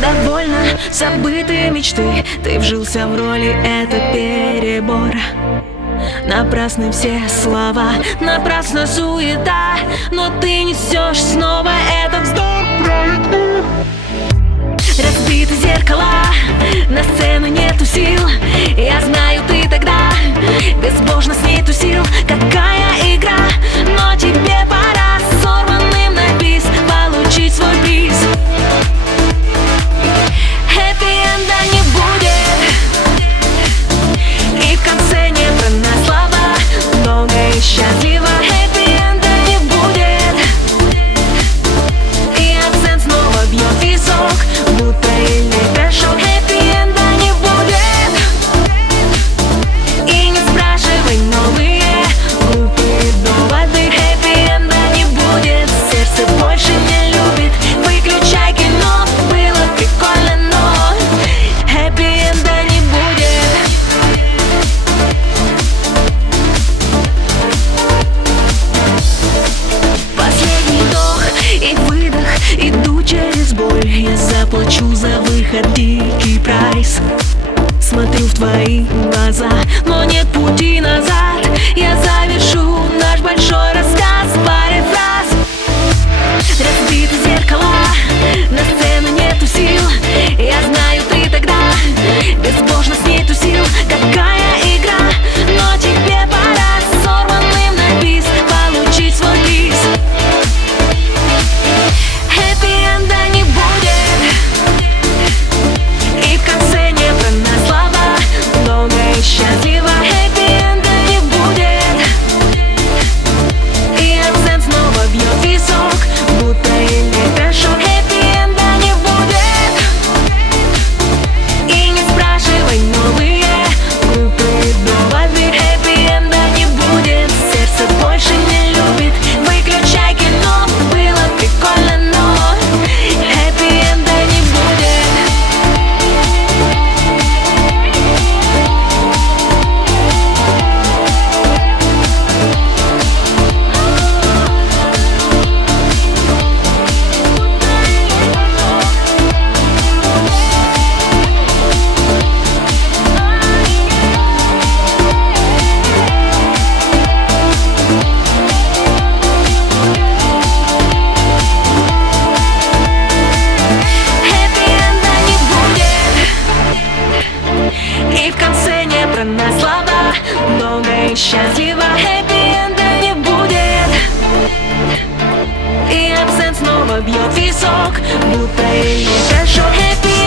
Довольно забытые мечты, ты вжился в роли, это перебор. Напрасны все слова, напрасна суета, но ты несешь снова этот вздох. Разбиты зеркала, на сцену нету сил. Я знаю, ты тогда безбожно с ней тусил. Какая игра, но тебе пора сорванным на бис получить свой приз. Хэппи-энда не будет, и в конце не про нас слова. Долго и счастливо хэппи-энда не будет, и акцент снова бьет висок, будто электрошок. Хэппи-энда не будет, и не спрашивай новые глупые доводы. Хэппи-энда не будет, сердце больше не любит. Выключай кино, было прикольно, но хэппи-энда не будет. Последний вдох и выдох, иду через боль. Я заплачу за выход дикий прайс. Смотрю в твои глаза, но нет пути назад. Я завершу наш большой рассказ парой фраз. Разбиты зеркала, на сцену нету сил. Я знаю, ты тогда безбожно с ней тусил. Какая игра, но тебе пора сорванным на бис получить свой приз. Хэппи-энда не будет, и в конце не про нас слова. Долго и счастливо хэппи-энда не будет, и акцент снова бьет висок, будто электрошок. Хэппи-энда не будет, и не спрашивай новые глупые доводы. Хэппи-энда не будет, сердце больше не любит. Выключай кино, было прикольно, но хэппи-энда не будет. Хэппи-энда не будет, и в конце не про нас слова. Долго и счастливо хэппи-энда не будет, и акцент снова бьет висок, будто электрошок. Хэппи